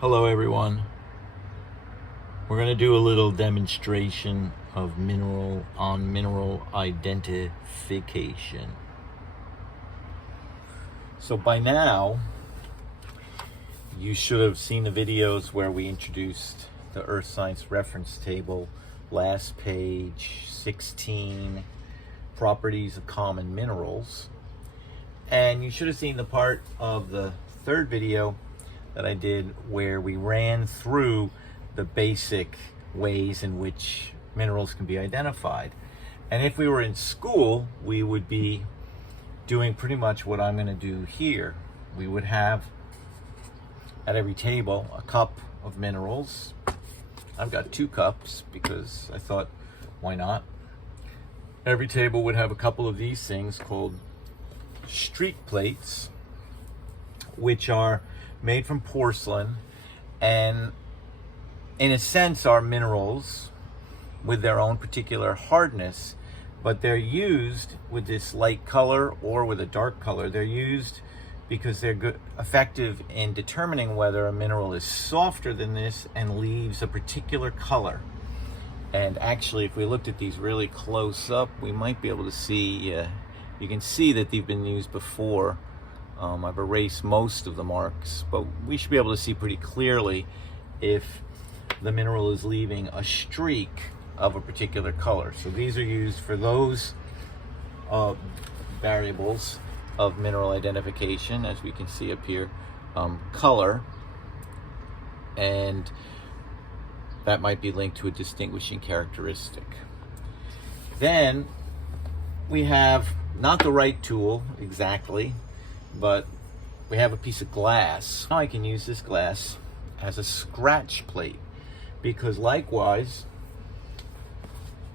Hello everyone. We're going to do a little demonstration of mineral identification. So by now you should have seen the videos where we introduced the Earth Science Reference Table, last page 16, properties of common minerals. And you should have seen the part of the third video that I did where we ran through the basic ways in which minerals can be identified. And if we were in school, we would be doing pretty much what I'm going to do here. We would have at every table a cup of minerals. I've got 2 cups because I thought, why not? Every table would have a couple of these things called streak plates, which are made from porcelain and in a sense are minerals with their own particular hardness, but they're used with this light color or with a dark color. They're used because they're effective in determining whether a mineral is softer than this and leaves a particular color. And actually, if we looked at these really close up, we might be able to see, you can see that they've been used before. I've erased most of the marks, but we should be able to see pretty clearly if the mineral is leaving a streak of a particular color. So these are used for those variables of mineral identification, as we can see up here, color, and that might be linked to a distinguishing characteristic. Then we have not the right tool exactly, but we have a piece of glass. Now I can use this glass as a scratch plate, because likewise,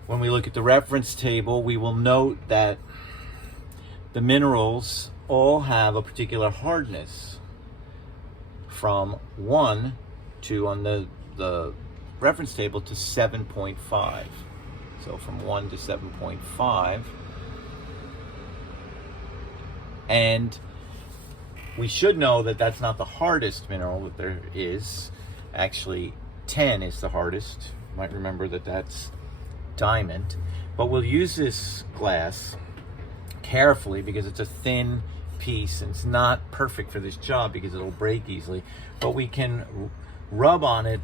when we look at the reference table, we will note that the minerals all have a particular hardness from 1 to, on the reference table, to 7.5. So from 1 to 7.5. And we should know that that's not the hardest mineral that there is. Actually, 10 is the hardest. You might remember that that's diamond. But we'll use this glass carefully because it's a thin piece and it's not perfect for this job because it'll break easily. But we can rub on it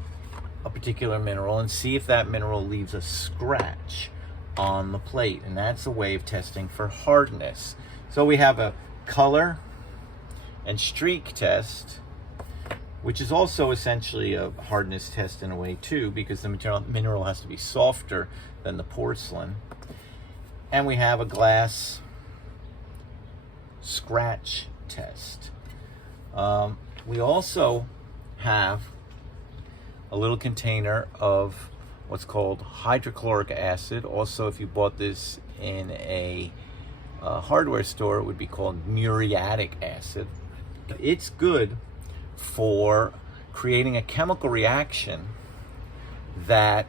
a particular mineral and see if that mineral leaves a scratch on the plate. And that's a way of testing for hardness. So we have a color and streak test, which is also essentially a hardness test in a way too, because the mineral has to be softer than the porcelain. And we have a glass scratch test. We also have a little container of what's called hydrochloric acid. Also, if you bought this in a hardware store, it would be called muriatic acid. It's good for creating a chemical reaction that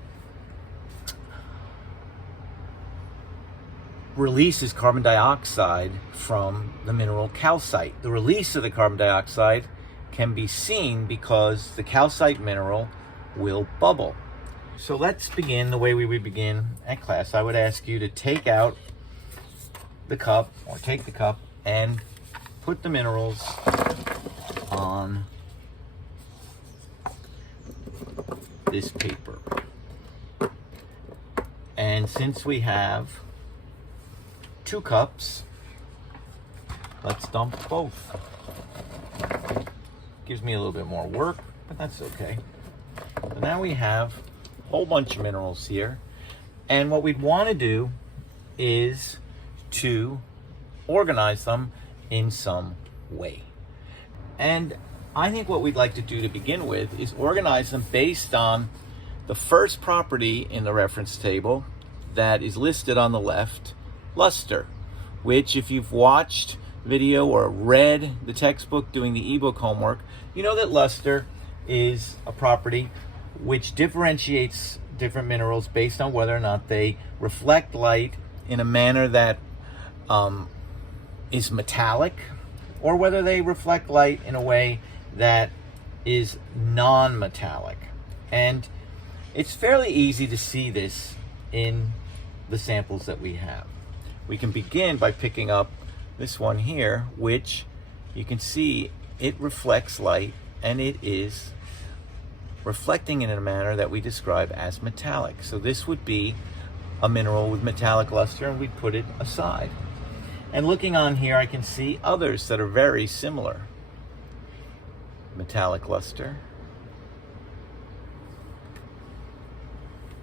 releases carbon dioxide from the mineral calcite. The release of the carbon dioxide can be seen because the calcite mineral will bubble. So let's begin the way we would begin at class. I would ask you to take out the cup, or take the cup and put the minerals on this paper. And since we have 2 cups, let's dump both. Gives me a little bit more work, but that's okay. So now we have a whole bunch of minerals here, and what we'd want to do is to organize them in some way. And I think what we'd like to do to begin with is organize them based on the first property in the reference table that is listed on the left, luster, which, if you've watched video or read the textbook doing the ebook homework, you know that luster is a property which differentiates different minerals based on whether or not they reflect light in a manner that is metallic, or whether they reflect light in a way that is non-metallic. And it's fairly easy to see this in the samples that we have. We can begin by picking up this one here, which you can see it reflects light, and it is reflecting in a manner that we describe as metallic. So this would be a mineral with metallic luster, and we'd put it aside. And looking on here, I can see others that are very similar. Metallic luster,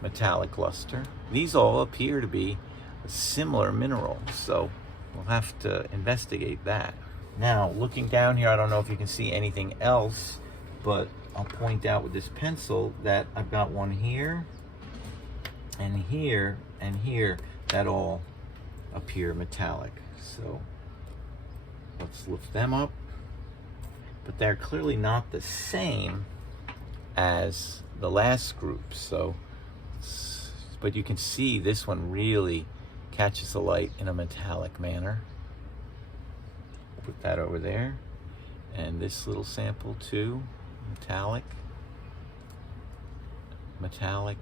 metallic luster. These all appear to be similar minerals, so we'll have to investigate that. Now, looking down here, I don't know if you can see anything else, but I'll point out with this pencil that I've got one here, and here, and here, that all appear metallic. So let's lift them up. But they're clearly not the same as the last group. So, but you can see this one really catches the light in a metallic manner. Put that over there. And this little sample too, metallic, metallic,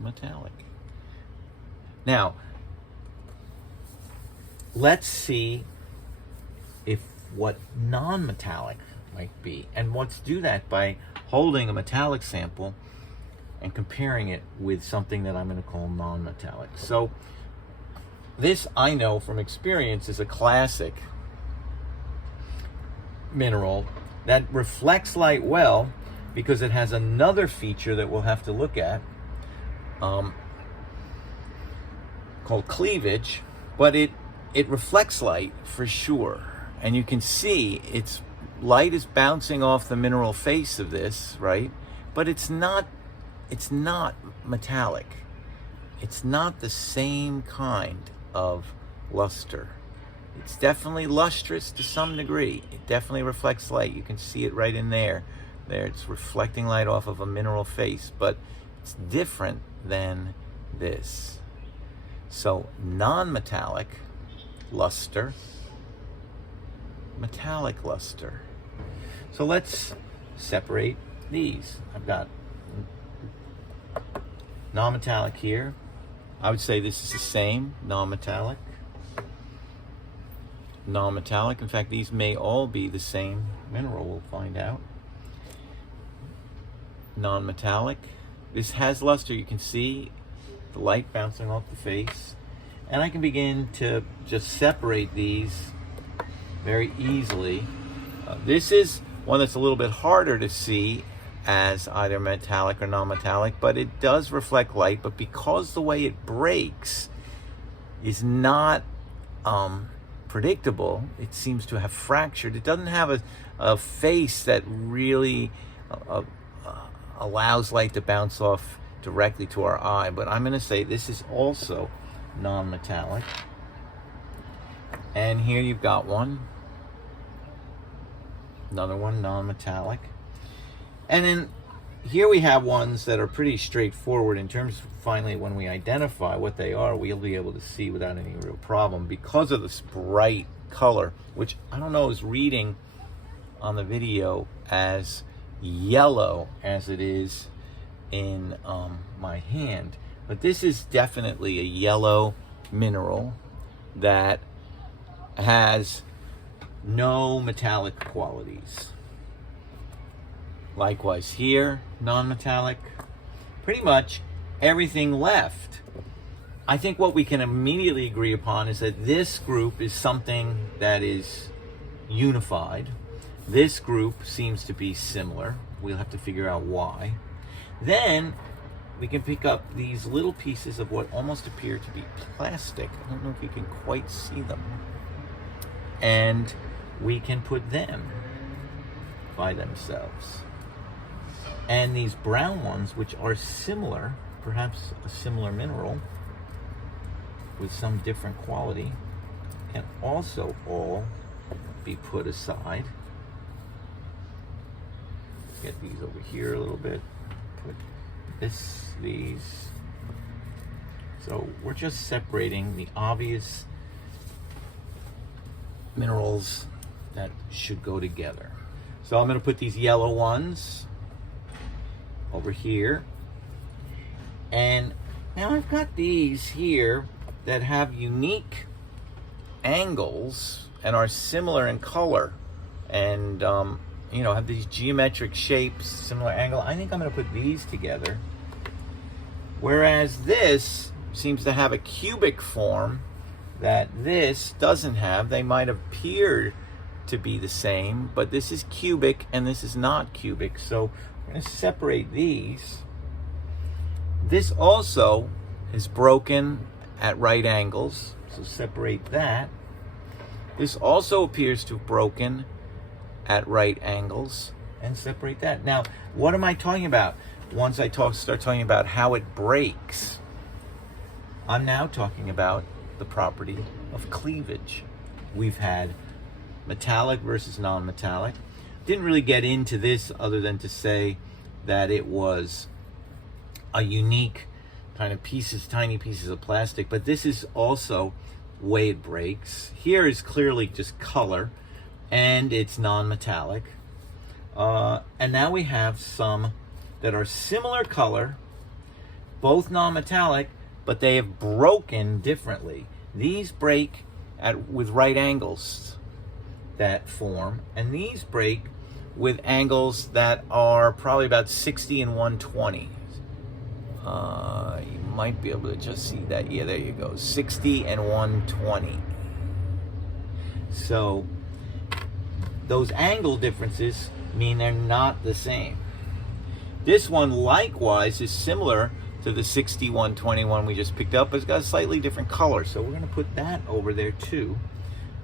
metallic. Now, let's see if what non-metallic might be. And let's do that by holding a metallic sample and comparing it with something that I'm going to call non-metallic. So this, I know from experience, is a classic mineral that reflects light well because it has another feature that we'll have to look at called cleavage, but it reflects light for sure. And you can see its light is bouncing off the mineral face of this, right? But it's not metallic. It's not the same kind of luster. It's definitely lustrous to some degree. It definitely reflects light. You can see it right in there. There, it's reflecting light off of a mineral face, but it's different than this. So non-metallic luster, metallic luster. So let's separate these. I've got non-metallic here. I would say this is the same, non-metallic. Non-metallic. In fact, these may all be the same mineral. We'll find out. Non-metallic. This has luster. You can see the light bouncing off the face. And I can begin to just separate these very easily. This is one that's a little bit harder to see as either metallic or non-metallic, but it does reflect light. But because the way it breaks is not predictable, it seems to have fractured. It doesn't have a face that really allows light to bounce off directly to our eye. But I'm going to say this is also non-metallic. And here you've got one. Another one, non-metallic. And then here we have ones that are pretty straightforward in terms of finally when we identify what they are, we'll be able to see without any real problem because of this bright color, which I don't know is reading on the video as yellow as it is in my hand. But this is definitely a yellow mineral that has no metallic qualities. Likewise here, non-metallic. Pretty much everything left. I think what we can immediately agree upon is that this group is something that is unified. This group seems to be similar. We'll have to figure out why. Then we can pick up these little pieces of what almost appear to be plastic. I don't know if you can quite see them. And we can put them by themselves. And these brown ones, which are similar, perhaps a similar mineral with some different quality, can also all be put aside. Get these over here a little bit. Put these. So we're just separating the obvious minerals that should go together. So I'm going to put these yellow ones over here. And now I've got these here that have unique angles and are similar in color and you know, have these geometric shapes, similar angle. I think I'm going to put these together. Whereas this seems to have a cubic form that this doesn't have. They might appear to be the same, but this is cubic and this is not cubic. So we're going to separate these. This also is broken at right angles, so separate that. This also appears to have broken at right angles, and separate that. Now, what am I talking about? Once I start talking about how it breaks, I'm now talking about the property of cleavage. We've had metallic versus non-metallic. Didn't really get into this other than to say that it was a unique kind of tiny pieces of plastic, but this is also way it breaks. Here is clearly just color, and it's non-metallic. And now we have some that are similar color, both non-metallic, but they have broken differently. These break with right angles that form, and these break with angles that are probably about 60 and 120. You might be able to just see that. Yeah, there you go. 60 and 120. So those angle differences mean they're not the same. This one likewise is similar to the 60, 120 one we just picked up, but it's got a slightly different color. So we're going to put that over there too.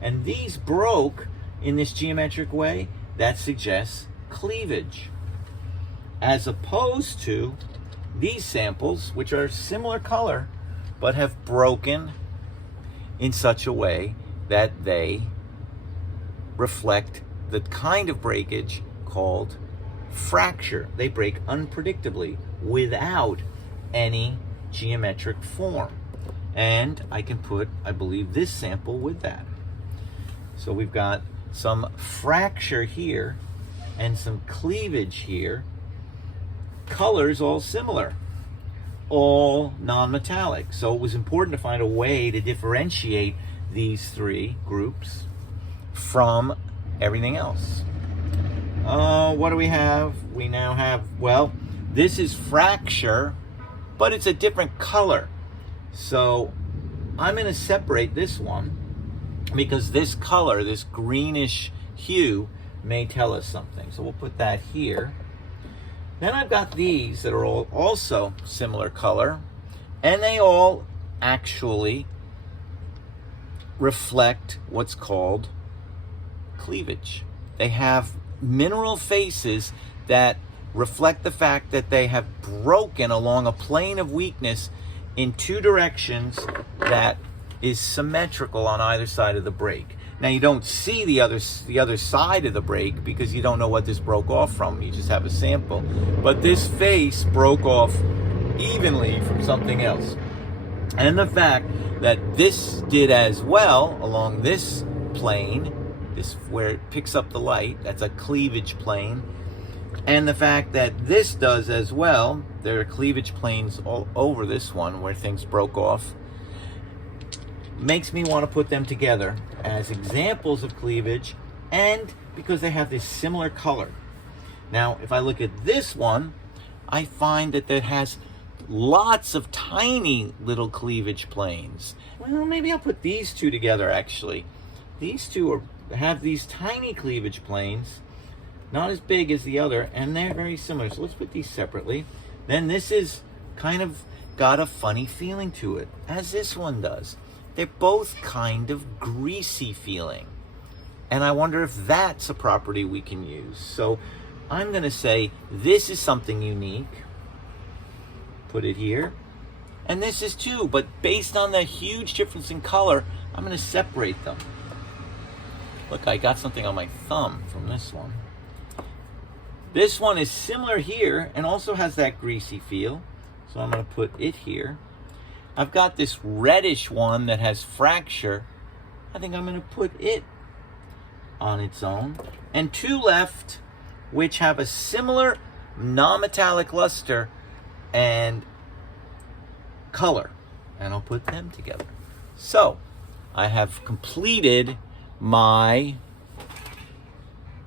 And these broke in this geometric way. That suggests cleavage. As opposed to these samples, which are similar color, but have broken in such a way that they reflect the kind of breakage called fracture. They break unpredictably without any geometric form. And I can put, I believe, this sample with that. So we've got some fracture here and some cleavage here. Colors all similar, all non-metallic. So it was important to find a way to differentiate these three groups from everything else. What do we have? We now have, well, this is fracture, but it's a different color. So I'm going to separate this one because this color, this greenish hue, may tell us something. So we'll put that here. Then I've got these that are all also similar color, and they all actually reflect what's called cleavage. They have mineral faces that reflect the fact that they have broken along a plane of weakness in two directions that is symmetrical on either side of the break. Now you don't see the other side of the break because you don't know what this broke off from. You just have a sample. But this face broke off evenly from something else. And the fact that this did as well along this plane, this where it picks up the light, that's a cleavage plane. And the fact that this does as well, there are cleavage planes all over this one where things broke off, makes me want to put them together as examples of cleavage, and because they have this similar color. Now, if I look at this one, I find that it has lots of tiny little cleavage planes. Well, maybe I'll put these two together, actually. These two have these tiny cleavage planes, not as big as the other, and they're very similar. So let's put these separately. Then this is kind of got a funny feeling to it, as this one does. They're both kind of greasy feeling. And I wonder if that's a property we can use. So I'm going to say this is something unique. Put it here. And this is too, but based on the huge difference in color, I'm going to separate them. Look, I got something on my thumb from this one. This one is similar here and also has that greasy feel. So I'm going to put it here. I've got this reddish one that has fracture. I think I'm going to put it on its own, and 2 left which have a similar non-metallic luster and color, and I'll put them together. So I have completed my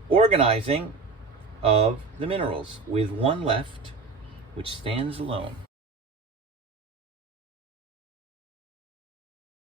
organizing of the minerals with 1 left, which stands alone.